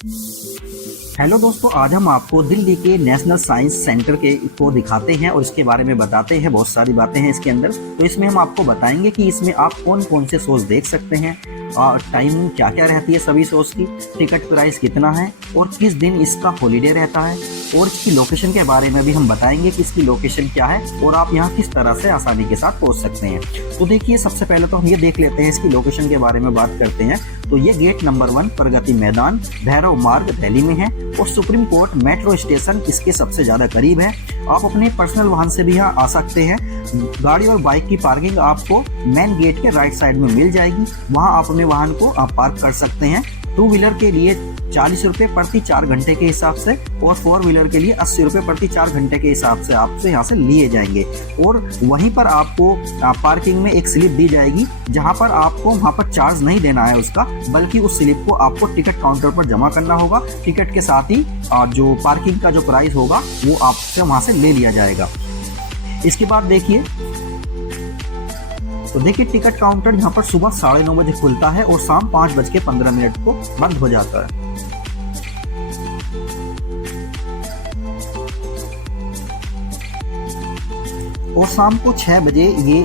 Hello दोस्तों, आज हम आपको दिल्ली के नेशनल साइंस सेंटर के को दिखाते हैं और इसके बारे में बताते हैं। बहुत सारी बातें हैं इसके अंदर, तो इसमें हम आपको बताएंगे कि इसमें आप कौन कौन से शोज देख सकते हैं और टाइमिंग क्या क्या रहती है सभी शोज की, टिकट प्राइस कितना है और किस दिन इसका हॉलीडे रहता है, और इसकी लोकेशन के बारे में भी हम बताएंगे कि इसकी लोकेशन क्या है और आप यहाँ किस तरह से आसानी के साथ पहुँच सकते हैं। तो देखिए, सबसे पहले तो हम ये देख लेते हैं, इसकी लोकेशन के बारे में बात करते हैं। तो ये गेट नंबर 1 प्रगति मैदान भैरव मार्ग दिल्ली में है और सुप्रीम कोर्ट मेट्रो स्टेशन इसके सबसे ज़्यादा करीब है। आप अपने पर्सनल वाहन से भी यहाँ आ सकते हैं। गाड़ी और बाइक की पार्किंग आपको मेन गेट के राइट साइड में मिल जाएगी, वहाँ आप अपने वाहन को आप पार्क कर सकते हैं। 2 व्हीलर के लिए 40 रुपये प्रति 4 घंटे के हिसाब से और 4 व्हीलर के लिए 80 रुपये प्रति 4 घंटे के हिसाब से आपसे यहाँ से लिए जाएंगे। और वहीं पर आपको पार्किंग में एक स्लिप दी जाएगी, जहाँ पर आपको वहाँ पर चार्ज नहीं देना है उसका, बल्कि उस स्लिप को आपको टिकट काउंटर पर जमा करना होगा। टिकट के साथ ही जो पार्किंग का जो प्राइस होगा वो आपसे वहाँ से ले लिया जाएगा। इसके बाद देखिए, तो देखिए टिकट काउंटर यहाँ पर सुबह 9:30 बजे खुलता है और शाम 5:15 को बंद हो जाता है। और शाम को 6 बजे ये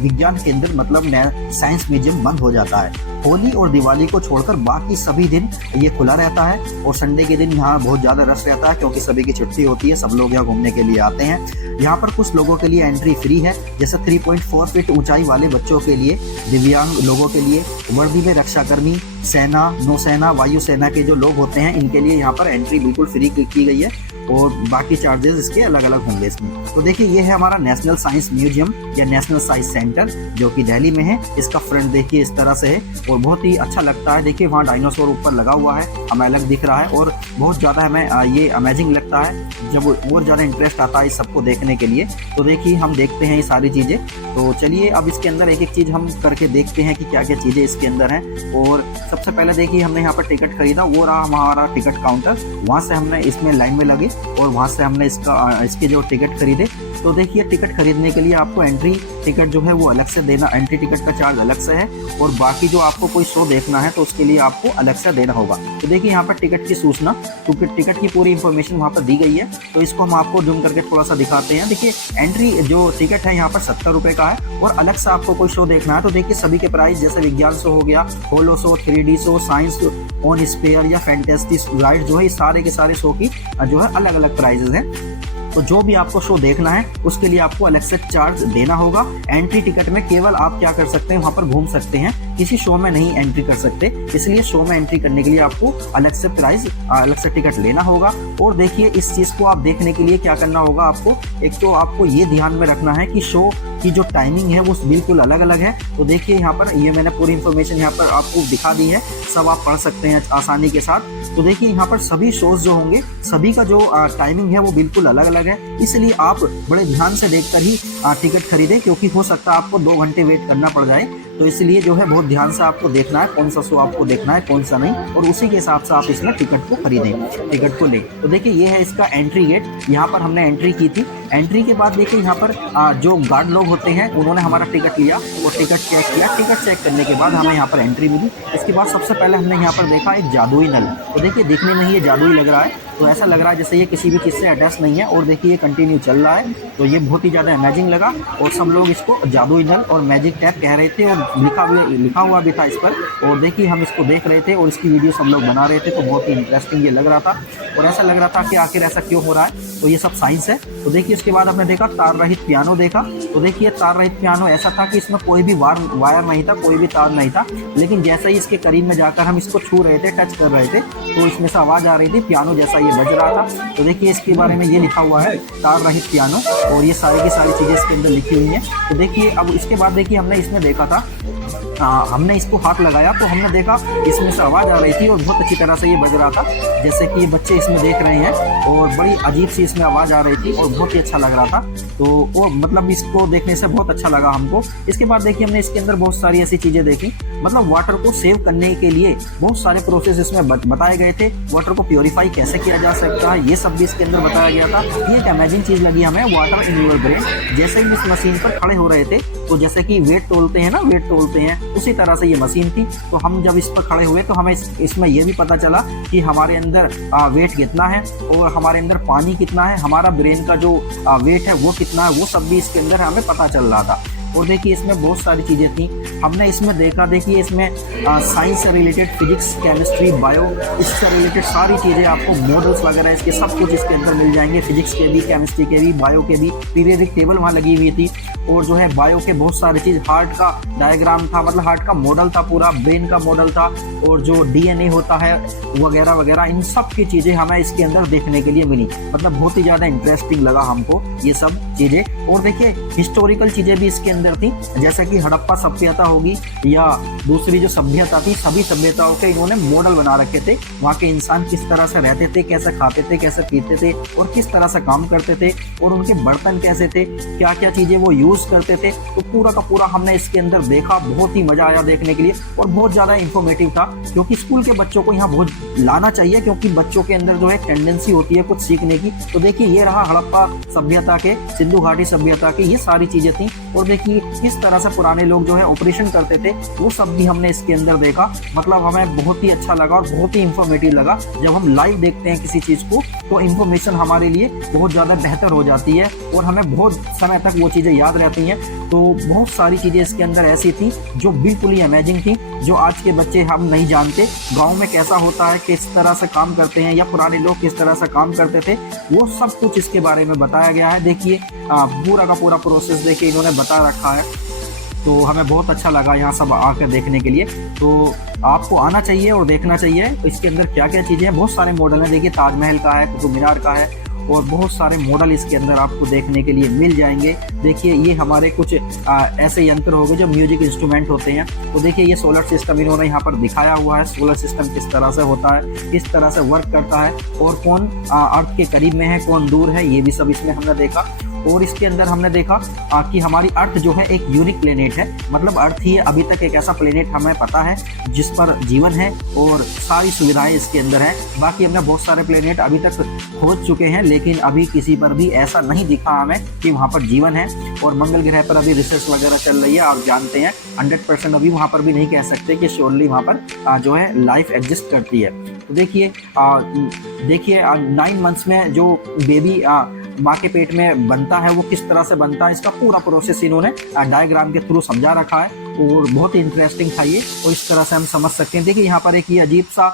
विज्ञान केंद्र मतलब साइंस म्यूजियम बंद हो जाता है। होली और दिवाली को छोड़कर बाकी सभी दिन ये खुला रहता है और संडे के दिन यहाँ बहुत ज़्यादा रश रहता है, क्योंकि सभी की छुट्टी होती है, सब लोग यहाँ घूमने के लिए आते हैं। यहाँ पर कुछ लोगों के लिए एंट्री फ्री है, जैसे 3.4 फीट ऊंचाई वाले बच्चों के लिए, दिव्यांग लोगों के लिए, वर्दी में रक्षाकर्मी, सेना, नौसेना, वायुसेना के जो लोग होते हैं, इनके लिए यहाँ पर एंट्री बिल्कुल फ्री की गई है और बाकी चार्जेस इसके अलग अलग होंगे इसमें। तो देखिए, ये है हमारा नेशनल साइंस म्यूजियम या नेशनल साइंस सेंटर, जो कि दिल्ली में है। इसका फ्रंट देखिए इस तरह से है और बहुत ही अच्छा लगता है। देखिए वहाँ डायनासोर ऊपर लगा हुआ है, हमें अलग दिख रहा है और बहुत ज़्यादा हमें ये अमेजिंग लगता है, जब और ज़्यादा इंटरेस्ट आता है इस सबको देखने के लिए। तो देखिए हम देखते हैं ये सारी चीज़ें। तो चलिए अब इसके अंदर एक एक चीज़ हम करके देखते हैं कि क्या क्या चीज़ें इसके अंदर हैं। और सबसे पहले देखिए, हमने यहाँ पर टिकट खरीदा, वो रहा हमारा टिकट काउंटर। वहाँ से हमने इसमें लाइन में लगे और वहाँ से हमने इसके जो टिकट खरीदे। तो देखिए, टिकट खरीदने के लिए आपको एंट्री टिकट जो है वो अलग से देना, एंट्री टिकट का चार्ज अलग से है, और बाकी जो आपको कोई शो देखना है तो उसके लिए आपको अलग से देना होगा। तो देखिए यहाँ पर टिकट की सूचना, क्योंकि टिकट की पूरी इन्फॉर्मेशन वहाँ पर दी गई है, तो इसको हम आपको जूम करके थोड़ा सा दिखाते हैं। देखिए एंट्री जो टिकट है यहाँ पर 70 रुपये का है, और अलग से आपको कोई शो देखना है तो देखिए सभी के प्राइस, जैसे विज्ञान शो हो गया, holo show, 3D show, science on sphere या फैंटेस्टिक राइड जो है, सारे के सारे शो की जो है अलग अलग प्राइजेस हैं। तो जो भी आपको शो देखना है उसके लिए आपको अलग से चार्ज देना होगा। एंट्री टिकट में केवल आप क्या कर सकते हैं, वहाँ पर घूम सकते हैं, किसी शो में नहीं एंट्री कर सकते, इसलिए शो में एंट्री करने के लिए आपको अलग से प्राइस, अलग से टिकट लेना होगा। और देखिए इस चीज़ को आप देखने के लिए क्या करना होगा आपको, एक तो आपको ये ध्यान में रखना है कि शो की जो टाइमिंग है वो बिल्कुल अलग अलग है। तो देखिए यहाँ पर ये मैंने पूरी इन्फॉर्मेशन यहाँ पर आपको दिखा दी है, सब आप पढ़ सकते हैं आसानी के साथ। तो देखिए यहाँ पर सभी शोज जो होंगे, सभी का जो टाइमिंग है वो बिल्कुल अलग अलग है, इसलिए आप बड़े ध्यान से देखकर ही टिकट खरीदें, क्योंकि हो सकता है आपको 2 घंटे वेट करना पड़ जाए। तो इसलिए जो है बहुत ध्यान से आपको देखना है कौन सा शो आपको देखना है, कौन सा नहीं, और उसी के हिसाब से आप इसमें टिकट को खरीदें, टिकट को लें। तो देखिए ये है इसका एंट्री गेट, यहाँ पर हमने एंट्री की थी। एंट्री के बाद देखिए यहाँ पर जो गार्ड लोग होते हैं उन्होंने हमारा टिकट लिया और टिकट चेक किया। टिकट चेक करने के बाद हमें यहाँ पर एंट्री मिली। इसके बाद सबसे पहले हमने यहाँ पर देखा एक जादुई नल। तो देखिए दिखने में ही ये जादुई लग रहा है, तो ऐसा लग रहा है जैसे ये किसी भी चीज़ से अटैच नहीं है, और देखिए ये कंटिन्यू चल रहा है। तो ये बहुत ही ज़्यादा अमेजिंग लगा और सब लोग इसको जादुई नल और मैजिक टैप कह रहे थे, और लिखा हुआ भी था इस पर। और देखिए हम इसको देख रहे थे और इसकी वीडियो सब लोग बना रहे थे, तो बहुत ही इंटरेस्टिंग ये लग रहा था और ऐसा लग रहा था कि आखिर ऐसा क्यों हो रहा है। तो ये सब साइंस है। तो देखिए इसके बाद हमने देखा तार रहित पियानो देखा। तो देखिए तार रहित पियानो ऐसा था कि इसमें कोई भी वायर नहीं था, कोई भी तार नहीं था, लेकिन जैसे ही इसके करीब में जाकर हम इसको छू रहे थे, टच कर रहे थे, तो इसमें से आवाज़ आ रही थी, पियानो जैसा ये बज रहा था। तो देखिए इसके बारे में ये लिखा हुआ है तार रहित पियानो, और ये सारी की सारी चीज़ें इसके अंदर लिखी हुई हैं। तो देखिए अब इसके बाद देखिए हमने इसमें देखा था, हमने इसको हाथ लगाया तो हमने देखा इसमें से आवाज़ आ रही थी और बहुत अच्छी तरह से ये बज रहा था, जैसे कि बच्चे इसमें देख रहे हैं, और बड़ी अजीब सी इसमें आवाज़ आ रही थी और बहुत ही अच्छा लग रहा था। तो वो मतलब इसको देखने से बहुत अच्छा लगा हमको। इसके बाद देखिए हमने इसके अंदर बहुत सारी ऐसी चीज़ें देखी, मतलब वाटर को सेव करने के लिए बहुत सारे प्रोसेस इसमें बताए गए थे। वाटर को प्योरीफाई कैसे किया जा सकता है ये सब भी इसके अंदर बताया गया था। ये एक अमेजिंग चीज लगी हमें, वाटर इन योर ब्रेन। जैसे ही इस मशीन पर खड़े हो रहे थे तो जैसे कि वेट तोलते हैं ना, वेट तोलते हैं, उसी तरह से ये मशीन थी। तो हम जब इस पर खड़े हुए तो हमें इसमें यह भी पता चला कि हमारे अंदर वेट कितना है और हमारे अंदर पानी कितना है, हमारा ब्रेन का जो वेट है वो कितना है, वो सब भी इसके अंदर हमें पता चल रहा था। और देखिए इसमें बहुत सारी चीज़ें थी हमने इसमें देखा। देखिए इसमें साइंस से रिलेटेड, फिजिक्स, केमिस्ट्री, बायो, इससे रिलेटेड सारी चीज़ें आपको, मॉडल्स वगैरह इसके सब कुछ इसके अंदर मिल जाएंगे। फिजिक्स के भी, केमिस्ट्री के भी, बायो के भी पीरियडिक टेबल वहाँ लगी हुई थी। और जो है बायो के बहुत सारी चीज़, हार्ट का डायग्राम था, मतलब हार्ट का मॉडल था, पूरा ब्रेन का मॉडल था, और जो डीएनए होता है वगैरह वगैरह, इन सब की चीज़ें हमें इसके अंदर देखने के लिए मिली। मतलब बहुत ही ज़्यादा इंटरेस्टिंग लगा हमको ये सब चीज़ें। और देखिए हिस्टोरिकल चीज़ें भी इसके अंदर थी, जैसे कि हड़प्पा सभ्यता होगी या दूसरी जो सभ्यता थी, सभी सभ्यताओं के इन्होंने मॉडल बना रखे थे। वहाँ के इंसान किस तरह से रहते थे, कैसे खाते थे, कैसे पीते थे और किस तरह से काम करते थे, और उनके बर्तन कैसे थे, क्या क्या चीज़ें वो यूज़ करते थे। तो पूरा का पूरा हमने इसके अंदर देखा। बहुत ही मज़ा आया देखने के लिए और बहुत ज़्यादा इंफॉर्मेटिव था, क्योंकि स्कूल के बच्चों को यहाँ बहुत लाना चाहिए, क्योंकि बच्चों के अंदर जो है टेंडेंसी होती है कुछ सीखने की। तो देखिए ये रहा हड़प्पा सभ्यता के, सिंधु घाटी सभ्यता की ये सारी चीज़ें थी। और देखिए किस तरह से पुराने लोग जो है ऑपरेशन करते थे, वो सब भी हमने इसके अंदर देखा। मतलब हमें बहुत ही अच्छा लगा और बहुत ही इंफॉर्मेटिव लगा। जब हम लाइव देखते हैं किसी चीज़ को तो इन्फॉर्मेशन हमारे लिए बहुत ज़्यादा बेहतर हो जाती है और हमें बहुत समय तक वो चीज़ें याद रहती हैं। तो बहुत सारी चीज़ें इसके अंदर ऐसी थी जो बिल्कुल ही अमेजिंग थी, जो आज के बच्चे हम नहीं जानते। गाँव में कैसा होता है, किस तरह से काम करते हैं, या पुराने लोग किस तरह से काम करते थे, वो सब कुछ इसके बारे में बताया गया है। देखिए पूरा का पूरा प्रोसेस देखिए इन्होंने बता रखा है। तो हमें बहुत अच्छा लगा यहाँ सब आकर देखने के लिए। तो आपको आना चाहिए और देखना चाहिए इसके अंदर क्या क्या चीज़ें हैं। बहुत सारे मॉडल हैं, देखिए ताजमहल का है, कुतुब मीनार का है, और बहुत सारे मॉडल इसके अंदर आपको देखने के लिए मिल जाएंगे। देखिए ये हमारे कुछ ऐसे यंत्र हो गए जो म्यूजिक इंस्ट्रूमेंट होते हैं। तो देखिए ये सोलर सिस्टम इन्होंने यहाँ पर दिखाया हुआ है। सोलर सिस्टम किस तरह से होता है, किस तरह से वर्क करता है, और कौन अर्थ के करीब में है, कौन दूर है, ये भी सब इसमें हमने देखा। और इसके अंदर हमने देखा कि हमारी अर्थ जो है एक यूनिक प्लेनेट है। मतलब अर्थ ही अभी तक एक ऐसा प्लेनेट हमें पता है जिस पर जीवन है और सारी सुविधाएं इसके अंदर है। बाकी हमने बहुत सारे प्लेनेट अभी तक खोज चुके हैं, लेकिन अभी किसी पर भी ऐसा नहीं दिखा हमें कि वहाँ पर जीवन है। और मंगल ग्रह पर अभी रिसर्च वगैरह चल रही है, आप जानते हैं 100% अभी वहाँ पर भी नहीं कह सकते कि श्योरली वहाँ पर जो है लाइफ एग्जिस्ट करती है। तो देखिए 9 मंथ्स में जो बेबी माँ के पेट में बनता है वो किस तरह से बनता है, इसका पूरा प्रोसेस इन्होंने डायग्राम के थ्रू समझा रखा है। और बहुत ही इंटरेस्टिंग था ये, और इस तरह से हम समझ सकते हैं। देखिए यहाँ पर एक ये अजीब सा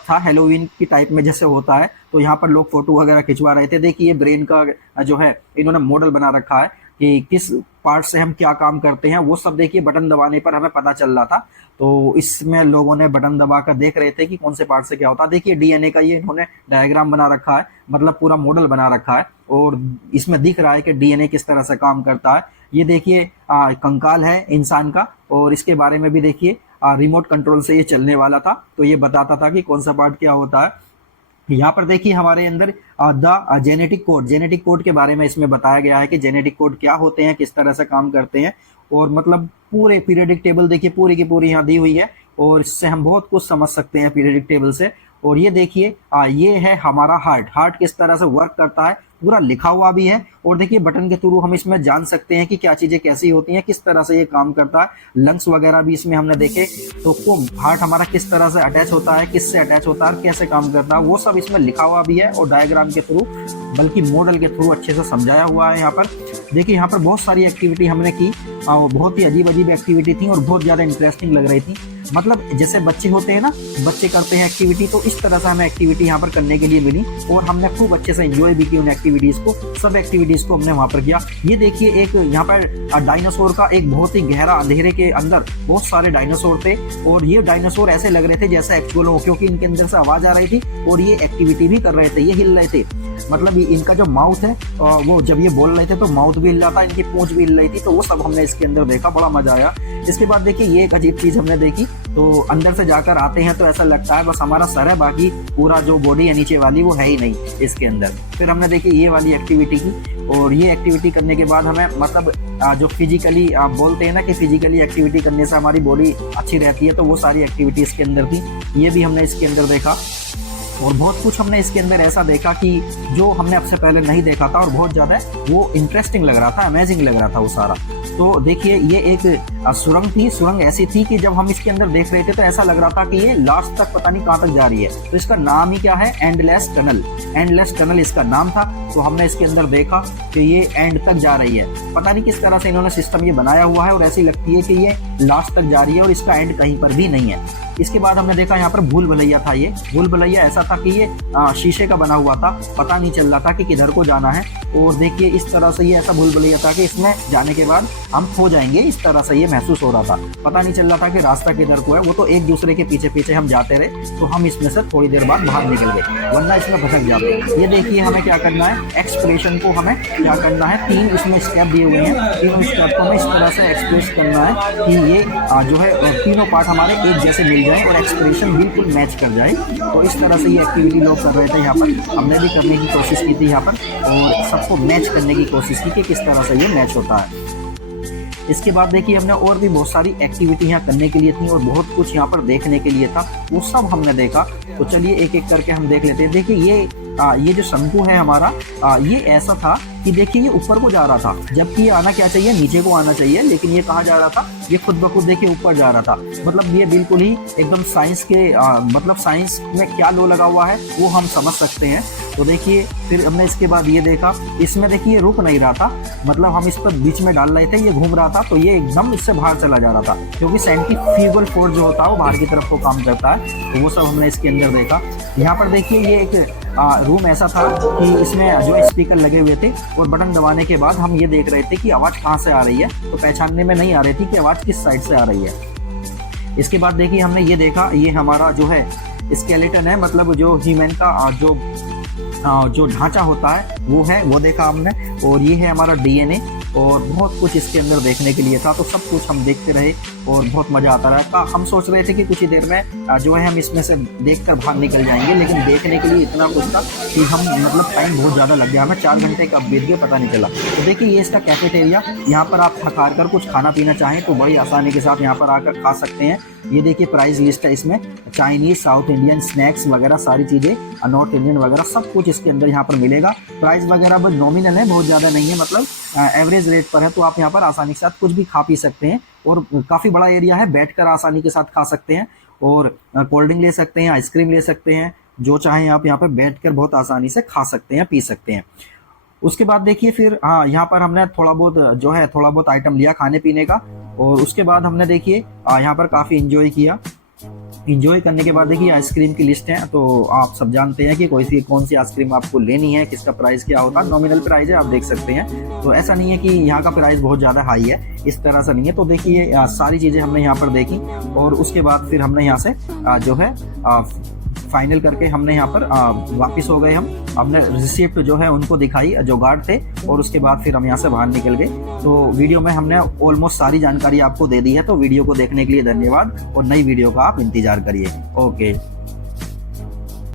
था, हेलोवीन की टाइप में जैसे होता है, तो यहाँ पर लोग फोटो वगैरह खिंचवा रहे थे। देखिए ब्रेन का जो है इन्होंने मॉडल बना रखा है कि किस पार्ट से हम क्या काम करते हैं, वो सब देखिए बटन दबाने पर हमें पता चल रहा था। तो इसमें लोगों ने बटन दबाकर देख रहे थे कि कौन से पार्ट से क्या होता है। देखिए डीएनए का ये इन्होंने डायग्राम बना रखा है, मतलब पूरा मॉडल बना रखा है, और इसमें दिख रहा है कि डीएनए किस तरह से काम करता है। ये देखिए कंकाल है इंसान का, और इसके बारे में भी देखिए रिमोट कंट्रोल से ये चलने वाला था, तो ये बताता था कि कौन सा पार्ट क्या होता है। यहाँ पर देखिए हमारे अंदर द जेनेटिक कोड के बारे में इसमें बताया गया है कि जेनेटिक कोड क्या होते हैं, किस तरह से काम करते हैं। और मतलब पूरे पीरियडिक टेबल देखिए पूरी की पूरी यहाँ दी हुई है, और इससे हम बहुत कुछ समझ सकते हैं पीरियडिक टेबल से। और ये देखिए ये है हमारा हार्ट किस तरह से वर्क करता है, पूरा लिखा हुआ भी है। और देखिए बटन के थ्रू हम इसमें जान सकते हैं कि क्या चीज़ें कैसी होती हैं, किस तरह से ये काम करता है। लंग्स वगैरह भी इसमें हमने देखे, तो हार्ट हमारा किस तरह से अटैच होता है, किससे अटैच होता है, कैसे काम करता है, वो सब इसमें लिखा हुआ भी है, और डायग्राम के थ्रू बल्कि मॉडल के थ्रू अच्छे से समझाया हुआ है। यहाँ पर देखिए यहाँ पर बहुत सारी एक्टिविटी हमने की, बहुत ही अजीब अजीब एक्टिविटी थी और बहुत ज़्यादा इंटरेस्टिंग लग रही थी। मतलब जैसे बच्चे होते हैं ना, बच्चे करते हैं एक्टिविटी, तो इस तरह से हमें एक्टिविटी यहाँ पर करने के लिए मिली, और हमने खूब अच्छे से एंजॉय भी की उन एक्टिविटीज़ को। सब एक्टिविटीज़ को हमने वहाँ पर किया। ये देखिए एक यहाँ पर डायनासोर का एक बहुत ही गहरा अंधेरे के अंदर बहुत सारे डायनासोर थे, और ये डायनासोर ऐसे लग रहे थे जैसे एक्चुअल हो, क्योंकि इनके अंदर से आवाज़ आ रही थी और ये एक्टिविटी भी कर रहे थे, ये हिल रहे थे। मतलब इनका जो माउथ है वो जब ये बोल रहे थे तो माउथ भी हिल रहा था, इनकी पूंछ भी हिल रही थी, तो वो सब हमने इसके अंदर देखा, बड़ा मजा आया। इसके बाद देखिए ये एक अजीब चीज़ हमने देखी, तो अंदर से जाकर आते हैं तो ऐसा लगता है बस हमारा सर है, बाकी पूरा जो बॉडी है नीचे वाली वो है ही नहीं इसके अंदर। फिर हमने देखी ये वाली एक्टिविटी की, और ये एक्टिविटी करने के बाद हमें मतलब जो फिजिकली आप बोलते हैं ना कि फिजिकली एक्टिविटी करने से हमारी बॉडी अच्छी रहती है, तो वो सारी एक्टिविटी इसके अंदर थी। ये भी हमने इसके अंदर देखा और बहुत कुछ हमने इसके अंदर ऐसा देखा कि जो हमने अब से पहले नहीं देखा था और बहुत ज़्यादा वो इंटरेस्टिंग लग रहा था, अमेजिंग लग रहा था वो सारा। तो देखिए ये एक सुरंग थी। सुरंग ऐसी थी कि जब हम इसके अंदर देख रहे थे तो ऐसा लग रहा था कि ये लास्ट तक पता नहीं कहाँ तक जा रही है। तो इसका नाम ही क्या है, एंडलेस टनल। एंडलेस टनल इसका नाम था। तो हमने इसके अंदर देखा कि ये एंड तक जा रही है। पता नहीं किस तरह से इन्होंने सिस्टम ये बनाया हुआ है और ऐसी लगती है कि ये लास्ट तक जा रही है और इसका एंड कहीं पर भी नहीं है। इसके बाद हमने देखा यहाँ पर भूल भुलैया था। ये भूल भुलैया ऐसा था कि ये शीशे का बना हुआ था, पता नहीं चल रहा था कि किधर को जाना है। और देखिए इस तरह से ये ऐसा भूल भुलैया था कि इसमें जाने के बाद हम खो जाएंगे, इस तरह से ये महसूस हो रहा था। पता नहीं चल रहा था कि रास्ता किधर को है। वो तो एक दूसरे के पीछे पीछे हम जाते रहे, तो हम इसमें से थोड़ी देर बाद बाहर निकल गए, वरना इसमें भटक जाते। ये देखिए हमें क्या करना है, एक्सप्रेशन को हमें क्या करना है, 3 इसमें स्टेप दिए हुए हैं। तीनों स्टेप को हमें इस तरह से एक्सप्रेस करना है कि ये जो है तीनों पार्ट हमारे एक जैसे मिल जाए और एक्सप्रेशन बिल्कुल मैच कर जाए। तो इस तरह से ये एक्टिविटी लोग कर रहे थे यहाँ पर, हमने भी करने की कोशिश की थी यहाँ पर और सबको मैच करने की कोशिश की कि किस तरह से ये मैच होता है। इसके बाद देखिए हमने और भी बहुत सारी एक्टिविटी यहाँ करने के लिए थी और बहुत कुछ यहाँ पर देखने के लिए था, वो सब हमने देखा। तो चलिए एक एक करके हम देख लेते हैं। देखिए ये जो शंकु है हमारा, ये ऐसा था कि देखिए ये ऊपर को जा रहा था, जबकि ये आना क्या चाहिए, नीचे को आना चाहिए, लेकिन ये कहाँ जा रहा था, ये खुद ब खुद देखिए ऊपर जा रहा था। मतलब ये बिल्कुल ही एकदम साइंस के मतलब साइंस में क्या लो लगा हुआ है वो हम समझ सकते हैं। तो देखिए फिर हमने इसके बाद ये देखा, इसमें देखिए ये रुक नहीं रहा था, मतलब हम इस पर बीच में डाल रहे थे, ये घूम रहा था, तो ये एकदम इससे बाहर चला जा रहा था, क्योंकि सेंट्रीफ्यूगल फोर्स जो होता है वो बाहर की तरफ को काम करता है। तो वो सब हमने इसके अंदर देखा। यहाँ पर देखिए ये एक रूम ऐसा था कि इसमें जो स्पीकर लगे हुए थे और बटन दबाने के बाद हम ये देख रहे थे कि आवाज़ कहाँ से आ रही है, तो पहचानने में नहीं आ रही थी कि आवाज़ किस साइड से आ रही है। इसके बाद देखिए हमने ये देखा, ये हमारा जो है स्केलेटन है, मतलब जो ह्यूमन का जो ढांचा होता है वो देखा हमने। और ये है हमारा डीएनए और बहुत कुछ इसके अंदर देखने के लिए था। तो सब कुछ हम देखते रहे और बहुत मज़ा आता रहा। हम सोच रहे थे कि कुछ ही देर में जो है हम इसमें से देखकर बाहर निकल जाएंगे, लेकिन देखने के लिए इतना कुछ था कि हम मतलब टाइम बहुत ज़्यादा लग गया, हमें 4 घंटे कब बीत गए पता नहीं चला। तो देखिए ये इसका कैफेटेरिया, यहाँ पर आप थक कर कुछ खाना पीना चाहें तो बड़ी आसानी के साथ यहाँ पर आकर खा सकते हैं। ये देखिए प्राइस लिस्ट है, इसमें चाइनीज़, साउथ इंडियन स्नैक्स वगैरह सारी चीज़ें, नॉर्थ इंडियन वगैरह सब कुछ इसके अंदर यहाँ पर मिलेगा। प्राइस वगैरह बस नॉमिनल है, बहुत ज़्यादा नहीं है, मतलब एवरेज रेट पर है। तो आप यहाँ पर आसानी के साथ कुछ भी खा पी सकते हैं और काफ़ी बड़ा एरिया है, बैठकर आसानी के साथ खा सकते हैं और कोल्ड ड्रिंक ले सकते हैं, आइसक्रीम ले सकते हैं, जो चाहें आप यहाँ पर बैठकर बहुत आसानी से खा सकते हैं, पी सकते हैं। उसके बाद देखिए फिर यहाँ पर हमने थोड़ा बहुत आइटम लिया खाने पीने का और उसके बाद हमने देखिए यहाँ पर काफ़ी इंजॉय किया। इंजॉय करने के बाद देखिए आइसक्रीम की लिस्ट है, तो आप सब जानते हैं कि कौन सी आइसक्रीम आपको लेनी है, किसका प्राइस क्या होता है, नॉमिनल प्राइस है, आप देख सकते हैं। तो ऐसा नहीं है कि यहाँ का प्राइस बहुत ज़्यादा हाई है, इस तरह से नहीं है। तो देखिए सारी चीज़ें हमने यहाँ पर देखी और उसके बाद फिर हमने यहाँ से जो है फाइनल करके हमने यहाँ पर वापस हो गए। हमने रिसिप्ट जो है उनको दिखाई जो गार्ड थे और उसके बाद फिर हम यहाँ से बाहर निकल गए। तो वीडियो में हमने ऑलमोस्ट सारी जानकारी आपको दे दी है। तो वीडियो को देखने के लिए धन्यवाद और नई वीडियो का आप इंतजार करिए। ओके।